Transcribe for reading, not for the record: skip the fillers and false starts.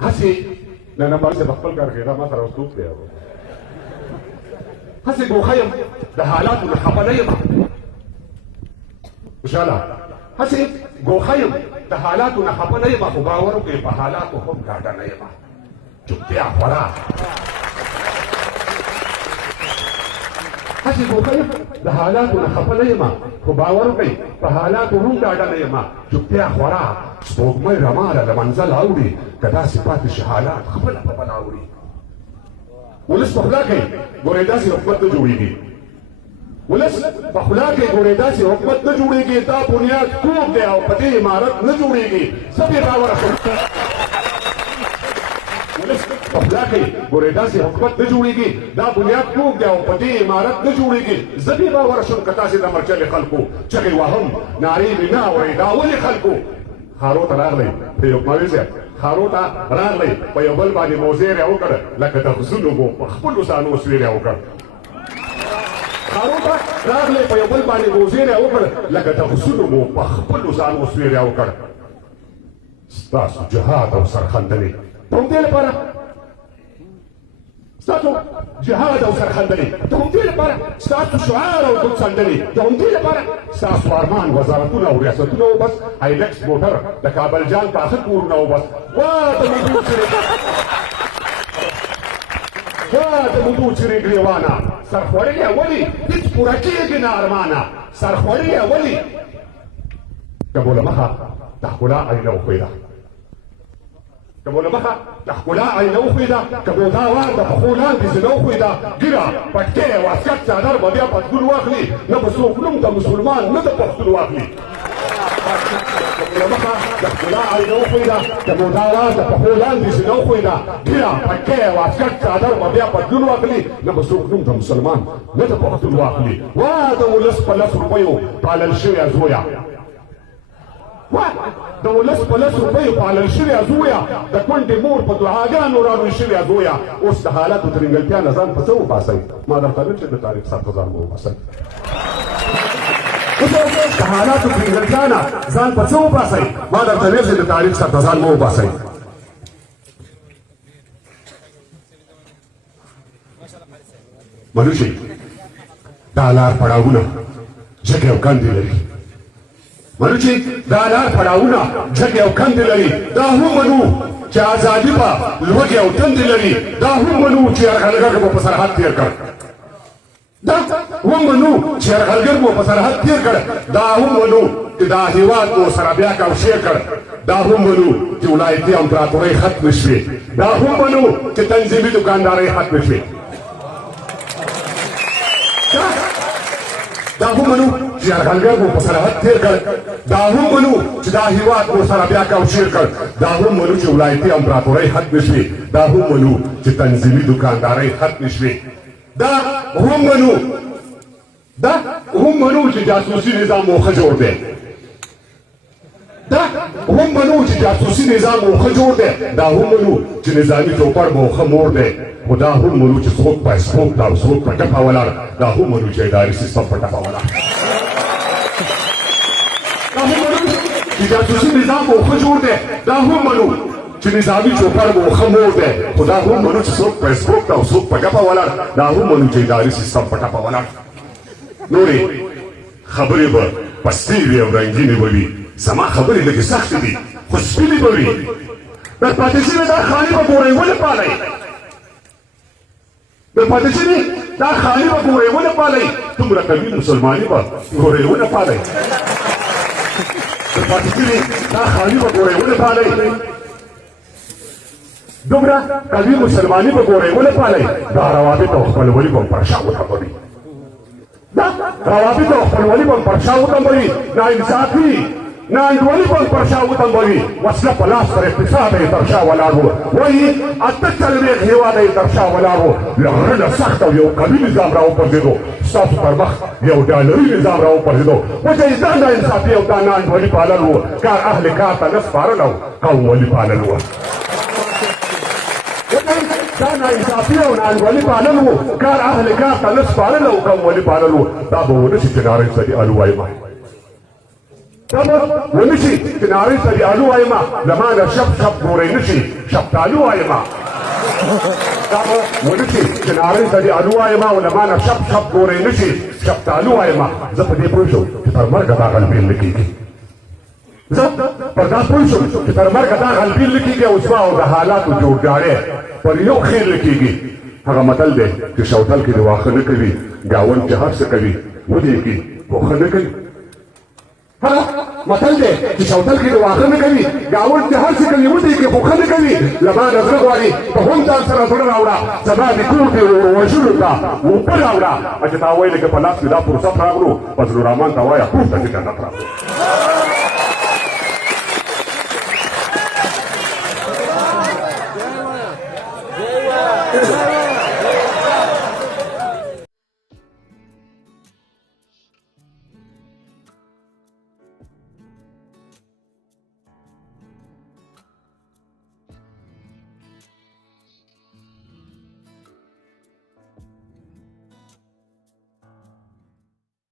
هسې نن ما چې خپل کار کې ما سره وستوب دی هسې ګوښه یم د حالاتو نه خفه نه یم انشاءالله هسې ګوښه یم د حالاتو نه خفه نه یم خو باور وکړئ په حالاتو هم ډاډه نه یم چوپتیا خورا هسې ګوښه یم د حالاتو نه خفه نه یم خو باور وکړئ په حالاتو هم ډاډه نه یم چوپتیا خورا سپوږمۍ رماله له منزل اوړي که داسې پاتې شي حالات خپله په بلا اوړي ولس په خوله کوي ګورې داسې حکومت نه جوړېږي ولس په خوله کوي ګورې داسې حکومت نه جوړېږي دا بنیاد کوږ دی او په دې عمارت نه جوړېږي څه بې باوره ولس په خوله کوي ګورې داسې حکومت نه جوړېږي دا بنیاد کوږ دی او په دې عمارت نه جوړېږي زه بې باوره شم که تاسې د مرچلې خلکو چغې وهم نارې مې نه اورئ دا ولې خلکو خارو ته راغلی په یو مولوي صاحب خارو ته راغلی په یو بل باندې موزیر یې وکړ لکه د غزونو مو په خپلو ځانو سویر یې وکړ خارو ته راغلی په یو بل باندې موزیر یې وکړ لکه د غزونو مو په خپلو ځانو سویر یې وکړ ستاسو جهاد او سرخندنې په همدې لپاره ستاسو جهاد او سرخندنې د همدې لپاره ستاسو شعار او ګل څنډنې د همدې لپاره ستاسو ارمان وزارتونه او ریاستونه وبس هایلکس موټر د کابل جان پاخه کورونه وبس وا د مودو چرې ګریوانه سرخوړلې ولې هېڅ پوره کېږي نه ارمانه سرخوړلې ولې که بوله مخه د ښکلا آینه وښویده که بوله مخه د ښکلا آینه وښویده که بودا وار د پښو لاندې زنه وښویده ږیره پټکۍ او اسکټ څادر به بیا پتلون واخلي نه به څوک نوم د مسلمان نه د پښتون واخلي مخه د ښکلا آینه وښویده که بودا وار د پښو لاندې زنه وښویده ږیره پټکۍ او اسکټ څادر به بیا پتلون واخلي نه به څوک نوم د مسلمان نه د پښتون واخلي وا د ولس په 10 روپیو پالل شوې زویه د ولس په 10 روپیو پالل شوې زویه د کونډې مور په دعاګانو راوړل شوې زویه اوس د حالاتو ترنګلتیا نه ځان په څه وباسئ ما درته ویل چې د تاریخ څخه ځان مه وباسئ د حالاتو ترنګلتیا نه ځان په څه وباسئ ما درته ویل چې د تاریخ څخه ځان مه وباسئ منوشي دا لار پړاوونه جګې او کندې لري منو چې دا لار پړاوونه جګې او کندې لري دا هم منو چې ازادي به لوږې او تندې لري دا هم منو چې یرغلګر به په سرحد تېر کړ دا هم منو چې یرغلګر مو په سرحد تېر کړ دا هم منو چې دا هېواد مو سره بیا کوشیر کړ دا هم منو چې ولایتي امپراتورۍ ختمې شوې دا هم منو چې تنظیمي دوکاندارۍ ختمې شوې دا هم منو چې یرغلګر مو په سرحد تېر کړ دا هم منو چې دا هېواد مو سره بیا کوشیر کړ دا هم منو چې ولایتي امپراتورۍ ختمې شوې دا هم منو چې تنظیمي دوکاندارۍ ختمې شوې دا هم منو چې جاسوسي نظام مو ښه جوړ دی دا هم منو چې جاسوسي نظام مو ښه جوړ دی دا هم منو چې نظامي چوپړ مو ښه مور دی خو دا هم منو چې څوک په اسپوک دا څوک په ټپه ولاړ دا هم منو چې اداري سیستم په ټپه ولاړ دا هم منو چې جاسوسي نظام مو ښه جوړ دی دا هم منو چې نظامي چوپړ مو ښه مور دی خو دا هم منو چې څوک په اسپوک دا څوک په ټپه ولاړ دا هم منو چې اداري سیستم په ټپه ولاړ نورې خبرې به پستې وي او رنګینې به وي زما خبرې لږې سختې دي خو سپینې به وي در پاتې شوې دا خاني به ګورئ ولې پالئ در پاتې شوې دا خاني به ګورئ ونه پالئ دومره قوي مسلماني به ګورئ ونه پالئ در پاتې شوې دا خاني به ګورئ ونه پالئ دومره قوي مسلماني به ګورئ ونه پالئ دا روابط او خپلولي به پر شا وتمبوي دا روابط او خپلولي به پر شا وتمبوي ناانصافي ناانډولي به پر شا وتمبوي وسله په لاس پر اقتصاد یې تر شا ولاړ و وایي 48 هېواده یې تر شا ولاړ و له غره نه سخت او یو قوي نظام راوپرځېدو ستاسو پر مخ یو ډالري نظام راوپرځېدو وجه یې دا ناانصافي او دا ناانډولي پالل و کار اهل کار ته نه سپارل او قوم ولي پالل و دا ناانصافي او ناانډولي پالل و کار اهل کار ته نه سپارل او قوم ولي پالل و دا به ونه شي چې نارنج صدي الو وایم ونشي چې نارې ته د الو وایم لما نه شپ شپ ګورې نشي شفتالو وایم ونشي چې نارې ته د الو وایم او لما نه شپ شپ ګورې نشي شفتالو وایم زه په دې پوه شوم چې تر مرګه دا غلبېل نه کېږي زه پر دا پوه شوم چې تر مرګه دا غلبېل نه کېږي او زما او د حالاتو جوړجاړی پر یو خیر نه کېږي هغه متل دی چې شوتل کې د واښه نه کوي ګاونډ چې هر څه کوي ودرېږي خو ښه نه کوي هغه متل دی چې شوتل کې د واښه نه کوي ګاونډ چې هر څه کوي ودرېږي خو ښه نه کوي له ما نه زړه غواړي ته هم ځان سره زړه راوړه سبا د کور کې وژلو ته اوبه راوړه چې تا ویلې که په لاس کې دا فرصت راغلو فضل الرحمن ته وایه پورته چې جنت راغلو